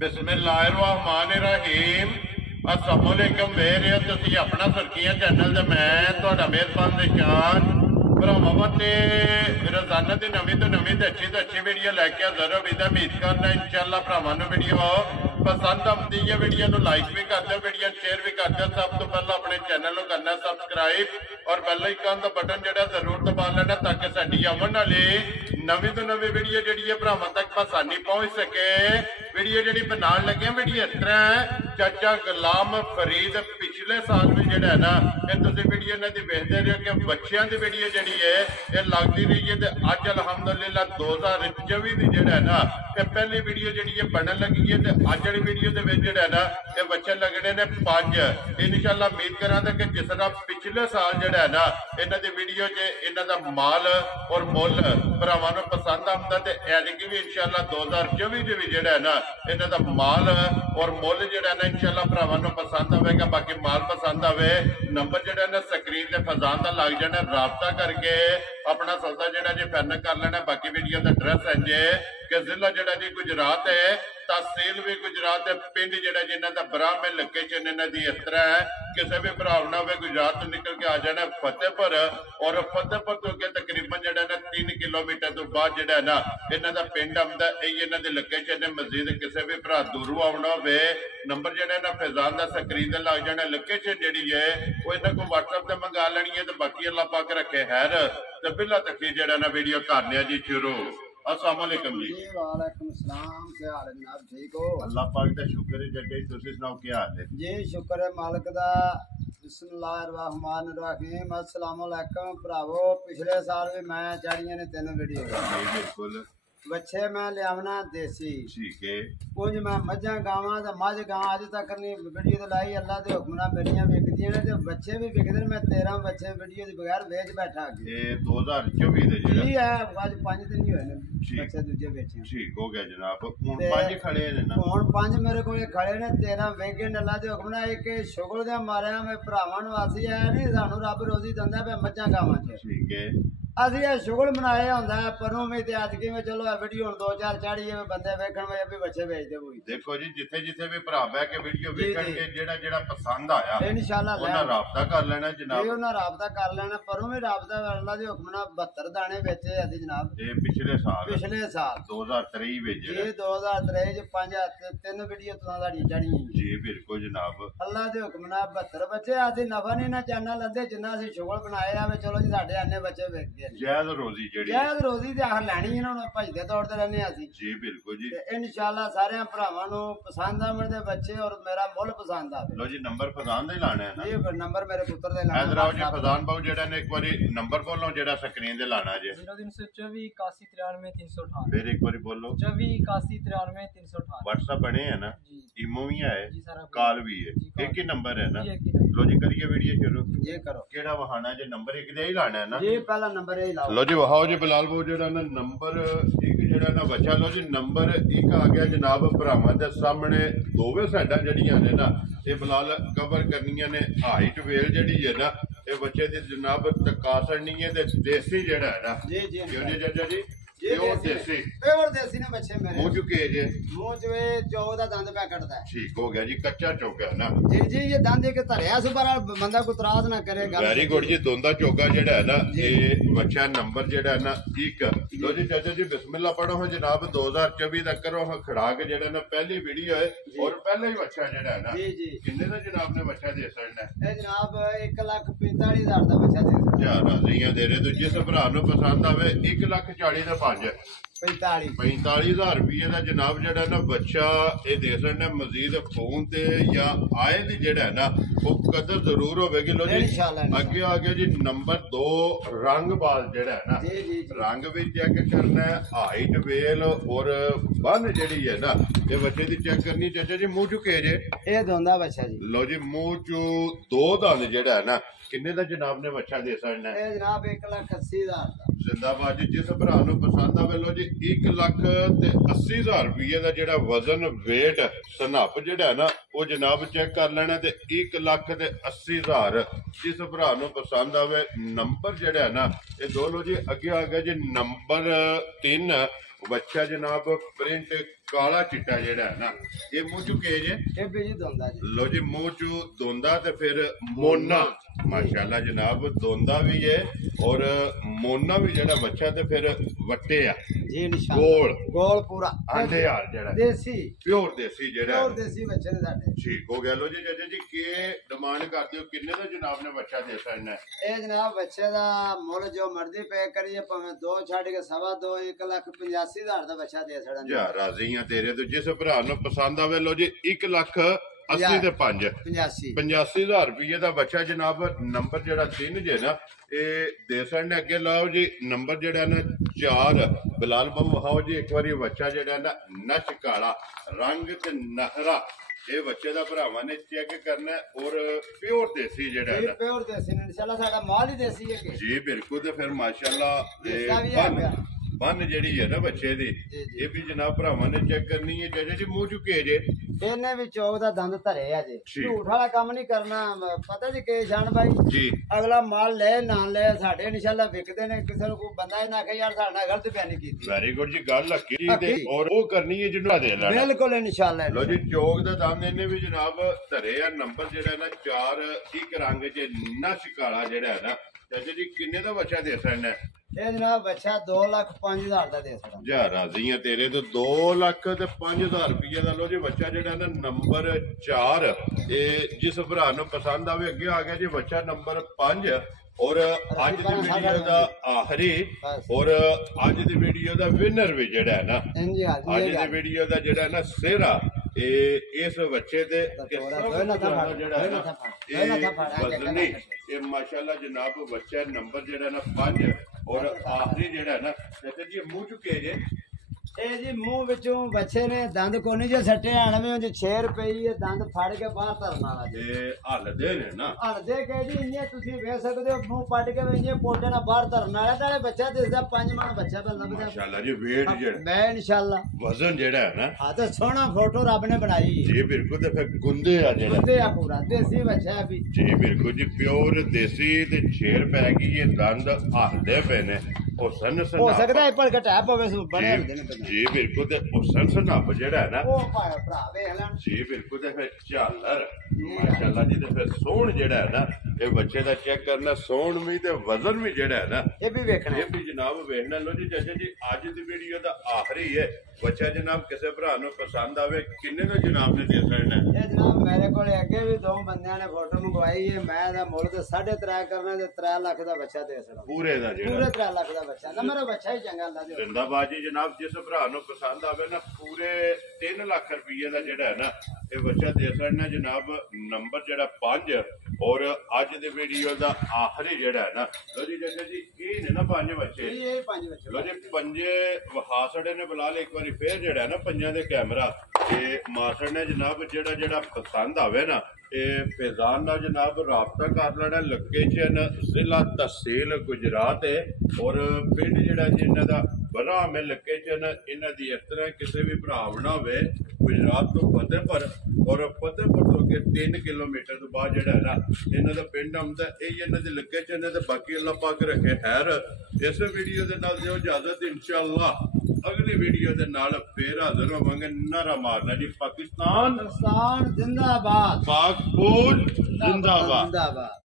बिस्मिल्लाहिर्रहमानिर्रहीम अस्सलामुअलैकुम वेरे तुसी अपना सुर्खियां चैनल ते मैं तुहाडा मेहरबान निशान भरावां ते रोजाना दी नवीं तो अच्छी वीडियो लैके हाज़र हो। उम्मीद करना इंशाअल्लाह भरावां नूं वीडियो पसंद आती है। वीडियो नूं लाइक भी कर दो, वीडियो शेयर भी कर दो। सब तो पहला अपने चैनल को करना सब्सक्राइब और बेल आइकन का बटन जो जरूर दबा लेना ताकि साडी आवन वाली नवीं तो नवीं वीडियो जी भरावां तक आसानी पहुंच सके। वीडियो जी बनाने लगे वीडियो इस तरह है, चाचा गुलाम फरीद पिछले साल भी जोड़ा है ना वीडियो इन्होंने वेखते रहे कि बच्चों की वीडियो जी है ये लगती रही है। तो अज अलहमदुलिल्लाह 2024 की जोड़ा है ना पहली वीडियो जी बनने लगी है। तो अज वाली वीडियो के जोड़ा है ना ये बच्चे लगने ने 5। इंशाअल्लाह उम्मीद करा कि जिस तरह पिछले साल जोड़ा है ना इन्हों की वीडियो इन्हों का माल और मुल भरावां नूं पसंद आता तो ऐतकी भी इंशाअल्लाह 2024 भी जोड़ा है ना इन्हों का माल और मुल जोड़ा ना इंशाअल्लाह भरावां नूं पसंद आएगा। बाकी माल पसंद आवे नंबर जोड़ा ना स्क्रीन ते फजान का लग जाना, राबता करके अपना सौदा जोड़ा जी फाइनल कर लेना। बाकी वीडियो का एड्रैस है जे कि जिला जोड़ा जी गुजरात है, तहसील भी गुजरात है, पिंड जोड़ा जिन्हों का ब्राह्मण लोकेशन इन्हों की इस तरह है। किसी भी भरा ना हो गुजरात तो निकल के आ जाना फतेहपुर और फतेहपुर तो अगे तकरीबन जो 3 किलोमीटर तो बाद जो है ना इन्हों का पिंड आता यही इन्हों की लोकेशन है। मजीद किसी भी भरा दूरों आना हो नंबर जो है ना फैजान का स्क्रीन से लग जाना। लोकेशन जी है वो इन्हों को व्हाट्सएप से मंगा लेनी है। तो बाकी अल्लाह पाक रखे हैर तो बिला तक जो है ना वीडियो करने जी शुरू। अस्सलाम वालेकुम जी। वालेकुम सलाम, क्या हाल है जनाब? ठीक हो? अल्लाह पाक दा शुक्र है जगे, तुसी सुनाओ क्या हाल है जी? शुक्र है मालिक दा। बिस्मिल्लाहिर्रहमानिर्रहीम। अस्सलाम वालेकुम भरावो। पिछले साल भी मैं चाड़ियां ने 3 वीडियो बिल्कुल बच्चे मैं लियावना देसी, ठीक है। कुछ मैं मझा गावां ते मझ गां अज तक नहीं वीडियो तो लाई। अल्लाह के हुक्म नाल मेरियां विकदियां ने ते बच्चे भी विकदे। मैं 13 बच्चे वीडियो दे बगैर वेच बैठा ये 2024 दे जी है। अज 5 दिन ही होए ने बच्चे दूजे बेचे। ठीक हो गया जनाब। हुन 5 खड़े ने ना, हुन 5 मेरे कोल खड़े ने। 13 वेगे ने। अल्लाह के हुक्म नाल एक शुगल दे मारिया मैं भरावां नूं आसी है नहीं सानू रब रोजी दिंदा पे मझां गावां च। ठीक है। असं यह शुगल बनाया होंगे परों में अजकी में चलो वीडियो 2-4 चाड़िए बंदे वेखण में भी बच्चे भेजते हुए। देखो जी जिथे जिथे भी भरा बह के वीडियो वेखणगे जेड़ा जेड़ा पसंद आया इंशाअल्लाह उन्हां राबता कर लेना जनाब। जी उन्हां राबता कर लेना। परों में राबता अल्लाह दे हुक्म नाल 72 दाने बेचे असी जनाब। ये पिछले साल 2023 ਵਿੱਚ जी 2023 च 3 वीडियो तुहां साडी चढ़ी जी बिल्कुल जनाब। अल्लाह दे हुक्म नाल 72 बच्चे असि नफा नहीं ना चैनल लंदे जिन्ना असि शुगल बनाया वे। चलो जी साडे अन्ने बच्चे वेख गए जायद रोजी जेड़ी जायद रोजी ते आखर लैनी इन्हां नूं भजदे दौड़दे रहने असी जी बिल्कुल जी। इंशाअल्लाह सारे भरावां नूं पसंद आवन दे बच्चे और मेरा मुल पसंद आवे। लो जी नंबर फजान दे लाना है ना जी नंबर मेरे पुत्र दे लाना। इधर आओ जी फजान बाबू जेड़ा ने एक बारी नंबर बोलो जेड़ा स्क्रीन दे लाना जे 0324 81 93 368। फिर एक बारी बोलो 24 81 93 368। व्हाट्सएप बने है ना, ईमो भी है, कॉल भी है, एक ही नंबर है ना। लो जी करिए वीडियो शुरू। ये करो केड़ा वहाना जे नंबर एक दे ही लाना है ना जी। पहला नंबर यही लाओ। लो जी वहाओ जी बिलाल बाबू जेड़ा ना नंबर एक जेड़ा ना बचा। लो जी नंबर एक आ गया जनाब। भरावां दे सामने दोवें साइडां जड़ियां ने ना ये बिलाल कवर करनियां ने। हाइट वेल जड़ी है ना ये बच्चे दी जनाब तकासनी है ते देसी जेड़ा है ना जी जी क्यों जी चाचा जी प्योर देसी ने बच्चे मेरे। मुंह चुके जे मुंह च वे 14 दंद पे कटदा है। ठीक हो गया जी, कच्चा चौका है ना जी जी। ये दंद एक धरिया सुपर बंदा को त्रास ना करेगा। वेरी गुड जी। दोंदा चौका जेड़ा है ना ये बच्चा नंबर जेड़ा है ना एक। लो जी चाचा जी बिस्मिल्लाह पढ़ो हो जनाब। 2024 तक करो खड़ा के जेड़ा ना पहली वीडियो है और पहले ही बच्चा जेड़ा है ना जी जी। किन्ने दा जनाब ने बच्चा दे सकना है? ए जनाब 1,45,000 दा बच्चा दे सकदा। क्या राजियां दे रहे तो जिस भरा नूं पसंद आवे 1,40,000 दा 45,000 रुपये का जनाब जड़ा ना बच्चा ये दे सकना। मजीद फोन ते या आए दी जेड़ा है ना वो कदर जरूर होगी। लो जी अगे आ गया जी नंबर 2 रंग बाल जेड़ा है ना रंग भी चेक करना है। हाइट वेल और बन जेड़ी है ना ये बच्चे की चेक करनी। चाचा जी मुंह चुके जे ये दोंदा बच्चा जी। लो जी मुंह चू 2 दंद जेड़ा है ना किन्ने दा जनाब ने बच्चा दे सकना है? जनाब 1,80,000 दा। जिंदाबाद जी। जिस भरा नूं पसंद आवे लो जी 1,80,000 रुपये का जेड़ा वजन वेट सनप जेड़ा है ना वो जनाब चेक कर लेना। ते 1,80,000 जिस भरा नूं पसंद आवे नंबर जेड़ा है ना ये दो। लो जी अगे आ गया जी नंबर 3 बच्चा जनाब प्रिंट ਕਾਲਾ ਚਿੱਟਾ ਜਿਹੜਾ ਹੈ ਨਾ ਇਹ ਮੂੰਹ ਚੋਂ ਕੇ ਜੇ ਇਹ ਵੀ ਜੀ ਦੋਂਦਾ ਜੀ ਲੋ ਜੀ ਮੂੰਹ ਚੋਂ ਦੋਂਦਾ ਤੇ ਫਿਰ ਮੋਨਾ ਮਾਸ਼ਾਅੱਲਾ ਜਨਾਬ ਦੋਂਦਾ ਵੀ ਹੈ ਔਰ ਮੋਨਾ ਵੀ ਜਿਹੜਾ ਬੱਚਾ ਤੇ ਫਿਰ ਵੱਟੇ ਆ ਜੀ ਨਿਸ਼ਾਨ ਗੋਲ ਗੋਲ ਪੂਰਾ ਆਂਡੇ ਯਾਰ ਜਿਹੜਾ ਦੇਸੀ ਪਿਓਰ ਦੇਸੀ ਜਿਹੜਾ ਪਿਓਰ ਦੇਸੀ ਬੱਚੇ ਨੇ ਸਾਡੇ ਠੀਕ ਹੋ ਗਿਆ ਲੋ ਜੀ ਜੱਜ ਜੀ ਕੀ ਡਿਮਾਂਡ ਕਰਦੇ ਹੋ ਕਿੰਨੇ ਦਾ ਜਨਾਬ ਨੇ ਬੱਚਾ ਦੇ ਸਕਣਾ ਇਹ ਜਨਾਬ ਬੱਚੇ ਦਾ ਮੁੱਲ ਜੋ ਮਰਜ਼ੀ ਪੇ ਕਰੀਏ ਭਾਵੇਂ 2 ਛੱਡ ਕੇ 2.5 1,85,000 ਦਾ ਬੱਚਾ ਦੇ ਸਕਦਾ ਜਾ ਰਾਜ਼ੀ ਆ ਤੇਰੇ ਤੋਂ ਜਿਸ ਭਰਾ ਨੂੰ ਪਸੰਦ ਆਵੇ ਲੋ ਜੀ 1,80,000 ਤੇ 5 85,000 ਰੁਪਏ ਦਾ ਬੱਚਾ ਜਨਾਬ ਨੰਬਰ ਜਿਹੜਾ 3 ਜੇ ਨਾ ਇਹ ਦੇ ਸਕਦੇ ਅੱਗੇ ਲਾਓ ਜੀ ਨੰਬਰ ਜਿਹੜਾ ਨਾ 4 ਬਿਲਾਲ ਬੰਮ ਵਹਾਓ ਜੀ ਇੱਕ ਵਾਰੀ ਬੱਚਾ ਜਿਹੜਾ ਨਾ ਨਸ਼ ਕਾਲਾ ਰੰਗ ਤੇ ਨਹਰਾ ਇਹ ਬੱਚੇ ਦਾ ਭਰਾਵਾਂ ਨੇ ਚੈੱਕ ਕਰਨਾ ਔਰ ਪਿਓਰ ਦੇਸੀ ਜਿਹੜਾ ਇਹ ਨਾ ਪਿਓਰ ਦੇਸੀ ਨੇ ਇਨਸ਼ਾਅੱਲਾ ਸਾਡਾ ਮਾਲ ਹੀ ਦੇਸੀ ਹੈ ਕਿ ਜੀ ਬਿਲਕੁਲ ਤੇ ਫਿਰ ਮਾਸ਼ਾਅੱਲਾ ਦੇਸਾ ਵੀ ਆ ਗਿਆ ਬੰਨ ਜਿਹੜੀ ਹੈ ਨਾ ਬੱਚੇ ਦੀ ਇਹ ਵੀ ਜਨਾਬ ਭਰਾਵਾਂ ਨੇ ਚੈੱਕ ਕਰਨੀ ਹੈ ਚਾਚਾ ਜੀ ਮੂੰਹ ਚੁੱਕੇ ਜੇ ਇਹਨੇ ਵੀ ਚੌਕ ਦਾ ਦੰਦ ਧਰੇ ਆ ਜੇ ਠੀਕ। ਝੂਠ ਵਾਲਾ ਕੰਮ ਨਹੀਂ ਕਰਨਾ ਪਤਾ ਜੀ ਕੇ ਜਾਣ ਭਾਈ ਜੀ ਅਗਲਾ ਮਾਲ ਲੈ ਨਾ ਲੈ ਸਾਡੇ ਇਨਸ਼ਾਅੱਲਾ ਵਿਕਦੇ ਨੇ ਕਿਸੇ ਨੂੰ ਕੋਈ ਬੰਦਾ ਹੀ ਨਾ ਕਹੇ ਯਾਰ ਸਾਡਾ ਗਲਤ ਬਿਆਨੀ ਕੀਤੀ ਵੈਰੀ ਗੁੱਡ ਜੀ ਗੱਲ ਲੱਗੀ ਤੇ ਔਰ ਉਹ ਕਰਨੀ ਹੈ ਜਿਹਨੂੰ ਦੇ ਲੈਣਾ ਬਿਲਕੁਲ ਇਨਸ਼ਾਅੱਲਾ ਲੋ ਜੀ ਚੌਕ ਦਾ ਦੰਦ ਇਹਨੇ ਵੀ ਜਨਾਬ ਧਰੇ ਆ ਨੰਬਰ ਜਿਹੜਾ ਨਾ 4 ਇੱਕ ਰੰਗ ਚ ਨਸ਼ ਕਾਲਾ ਜਿਹੜਾ ਹੈ ਨਾ ਚਾਚਾ ਜੀ ਕਿੰਨੇ ਦਾ ਬੱਚਾ ਦੇ ਸਕਣਾ ਇਹ ਜਨਾਬ ਬੱਚਾ 2,05,000 ਦਾ ਦੇ ਸਕਦਾ ਜਾ ਰਾਜ਼ੀ ਆ ਤੇਰੇ ਤੋਂ 2 ਲੱਖ ਤੇ 5,000 ਰੁਪਏ ਦਾ ਲੋ ਜੀ ਬੱਚਾ ਜਿਹੜਾ ਨਾ ਨੰਬਰ 4 ਇਹ ਜਿਸ ਭਰਾ ਨੂੰ ਪਸੰਦ ਆਵੇ ਅੱਗੇ ਆ ਗਿਆ ਜੀ ਬੱਚਾ ਨੰਬਰ 5 ਔਰ ਅੱਜ ਦੀ ਵੀਡੀਓ ਦਾ ਆਖਰੀ ਔਰ ਅੱਜ ਦੀ ਵੀਡੀਓ ਦਾ ਵਿਨਰ ਵੀ ਜਿਹੜਾ ਹੈ ਨਾ ਹਾਂਜੀ ਅੱਜ ਦੀ ਵੀਡੀਓ ਦਾ ਜਿਹੜਾ ਨਾ ਸਿਹਰਾ ਇਹ ਇਸ ਬੱਚੇ ਦੇ ਵਜ਼ਨੀ ਇਹ ਮਾਸ਼ਾਅੱਲਾ ਜਨਾਬ ਬੱਚਾ ਨੰਬਰ ਜਿਹੜਾ ਨਾ 5 ਔਰ ਆਖਰੀ ਜਿਹੜਾ ਨਾ ਜੀ ਮੂੰਹ ਚੁੱਕੇ ਜੇ ਇਹ ਜੀ ਮੂੰਹ ਵਿੱਚੋਂ ਬੱਚੇ ਨੇ ਦੰਦ ਕੋਨੀ ਜੇ ਸੱਟੇ ਆਣਵੇਂ ਉਹ ਛੇਰ ਪਈ ਇਹ ਦੰਦ ਫੜ ਕੇ ਬਾਹਰ ਧਰਨ ਵਾਲਾ ਜੀ ਤੇ ਹੱਲਦੇ ਨੇ ਨਾ ਹਲਦੇ ਕਹੇ ਜੀ ਇੰਨੇ ਤੁਸੀਂ ਵੇਖ ਸਕਦੇ ਹੋ ਮੂੰਹ ਪੱਟ ਕੇ ਇੰਨੇ ਪੋਟੇ ਨਾਲ ਬਾਹਰ ਧਰਨ ਵਾਲਾ ਨਾਲੇ ਬੱਚਾ ਦਿਸਦਾ 5 ਮਣ ਬੱਚਾ ਪੈਂਦਾ ਮਾਸ਼ਾਅੱਲਾ ਜੀ ਵੇਟ ਜਿਹੜਾ ਮੈਂ ਇਨਸ਼ਾਅੱਲਾ ਵਜ਼ਨ ਜਿਹੜਾ ਹੈ ਨਾ ਹਾਂ ਤੇ ਸੋਹਣਾ ਫੋਟੋ ਰੱਬ ਨੇ ਬਣਾਈ ਜੀ ਬਿਲਕੁਲ ਤੇ ਫਿਰ ਗੁੰਦੇ ਆ ਜਿਹੜਾ ਗੁੰਦੇ ਆ ਪੂਰਾ ਦੇਸੀ ਬੱਚਾ ਵੀ ਜੀ ਬਿਲਕੁਲ ਜੀ ਪਿਓਰ ਦੇਸੀ ਤੇ ਛੇਰ ਪੈ ਗਈ ਇਹ ਦੰਦ ਹੱਲਦੇ ਪਏ ਨੇ ਉਹ ਸਨ ਹੋ ਸਕਦਾ ਹੈ ਪਰ ਘਟਾ ਪਵੇ ਸੋ ਬਣੇ ਹੁੰਦੇ ਨੇ ਜੀ ਬਿਲਕੁਲ ਤੇ ਉਹ ਸਨਸਨਾਪ ਜਿਹੜਾ ਹੈ ਨਾ ਉਹ ਭਾਇਆ ਭਰਾ ਵੇਖ ਲੈਣ ਜੀ ਬਿਲਕੁਲ ਤੇ ਫਿਰ ਝਾਲਰ ਮਾਸ਼ਾਅੱਲਾ ਜੀ ਤੇ ਫਿਰ ਸੋਹਣ ਜਿਹੜਾ ਹੈ ਨਾ ਇਹ ਬੱਚੇ ਦਾ ਚੈੱਕ ਕਰਨਾ ਸੋਹਣ ਵੀ ਤੇ ਵਜ਼ਨ ਵੀ ਜਿਹੜਾ ਹੈ ਨਾ ਇਹ ਵੀ ਵੇਖਣਾ ਇਹ ਵੀ ਜਨਾਬ ਵੇਖਣਾ ਲੋ ਜੀ ਚਾਚਾ ਜੀ ਅੱਜ ਦੀ ਵੀਡੀਓ ਦਾ ਆਖਰੀ ਹੈ ਬੱਚਾ ਜਨਾਬ ਕਿਸੇ ਭਰਾ ਨੂੰ ਪਸੰਦ ਆਵੇ ਕਿੰਨੇ ਦਾ ਜਨਾਬ ਨੇ ਦੇ ਸਕਣਾ ਇਹ ਜਨਾਬ ਮੇਰੇ ਕੋਲ ਅੱਗੇ ਵੀ 2 ਬੰਦਿਆਂ ਨੇ ਫੋਟੋ ਮੰਗਵਾਈ ਹੈ ਮੈਂ ਦਾ ਮੁੱਲ ਤੇ 3.5 ਕਰਨਾ ਤੇ 3 ਲੱਖ ਦਾ ਬੱਚਾ ਦੇ ਸਕਦਾ ਪੂਰੇ ਦਾ ਜਿਹੜਾ ਪੂਰੇ 3 ਲੱਖ ਦਾ ਬੱਚਾ ਨਾ ਮੇਰਾ ਬੱਚਾ ਹੀ ਚੰਗਾ ਅੱਲਾ ਦੇ ਜ਼ਿੰਦਾਬਾਦ ਜੀ ਜਨਾਬ ਜਿਸ ਭਰਾ ਨੂੰ ਪਸੰਦ ਆਵੇ ਨਾ ਪੂਰੇ 3 ਲੱਖ ਰੁਪਏ ਦਾ ਜਿਹੜਾ ਹੈ ਨਾ ਇਹ ਬੱਚਾ ਦੇ ਸਕਣਾ ਜਨਾਬ ਨੰਬਰ ਜਿਹੜਾ 5 ਔਰ ਅੱਜ ਦੀ ਵੀਡੀਓ ਦਾ ਆਖਰੀ ਜਿਹੜਾ ਹੈ ਨਾ ਲੋ ਜੀ ਚਾਚਾ ਜੀ ਇਹ ਨੇ ਨਾ 5 ਬੱਚੇ ਇਹ 5 ਬੱਚੇ ਲੋ ਜੀ ਪੰਜੇ ਵਹਾਸੜੇ ਨੇ ਬੁਲਾ ਲੇ ਇੱਕ ਵਾਰੀ ਫੇਰ ਜਿਹੜਾ ਨਾ ਪੰਜਾਂ ਦੇ ਕੈਮਰਾ ਤੇ ਮਾਸੜ ਨੇ ਜਨਾਬ ਜਿਹੜਾ ਪਸੰਦ ਆਵੇ ਨਾ ਇਹ ਫੈਜ਼ਾਨ ਨਾਲ ਜਨਾਬ ਰਾਬਤਾ ਕਰ ਲੈਣਾ ਲੋਕੇਸ਼ਨ ਜ਼ਿਲ੍ਹਾ ਤਹਿਸੀਲ ਗੁਜਰਾਤ ਹੈ ਔਰ ਪਿੰਡ ਜਿਹੜਾ ਜੀ ਇਹਨਾਂ ਦਾ ਬਰਾਮ ਹੈ ਲੋਕੇਸ਼ਨ ਇਹਨਾਂ ਦੀ ਇਸ ਤਰ੍ਹਾਂ ਕਿਸੇ ਵੀ ਭਰਾ ਬਣਾਵੇ ਗੁਜਰਾਤ ਤੋਂ ਫਤਿਹਪੁਰ ਔਰ ਫਤਿਹਪੁਰ ਤੋਂ ਅੱਗੇ 3 ਕਿਲੋਮੀਟਰ ਤੋਂ ਬਾਅਦ ਜਿਹੜਾ ਹੈ ਨਾ ਇਹਨਾਂ ਦਾ ਪਿੰਡ ਆਉਂਦਾ ਇਹ ਇਹਨਾਂ ਦੀ ਲੋਕੇਸ਼ਨ ਹੈ ਤੇ ਬਾਕੀ ਅੱਲਾਹ ਪਾਕ ਰੱਖੇ ਖੈਰ ਇਸ ਵੀਡੀਓ ਦੇ ਨਾਲ ਦਿਓ ਇਜਾਜ਼ਤ ਇਨਸ਼ਾਅੱਲਾ ਅਗਲੀ ਵੀਡੀਓ ਦੇ ਨਾਲ ਫੇਰ ਹਾਜ਼ਰ ਹੋਵਾਂਗੇ ਨਾਰਾ ਮਾਰਨਾ ਜੀ ਪਾਕਿਸਤਾਨ ਜਿੰਦਾਬਾਦ ਪਾਕ ਫੌਜ ਜ਼ਿੰਦਾਬਾਦ ਜਿੰਦਾਬਾਦ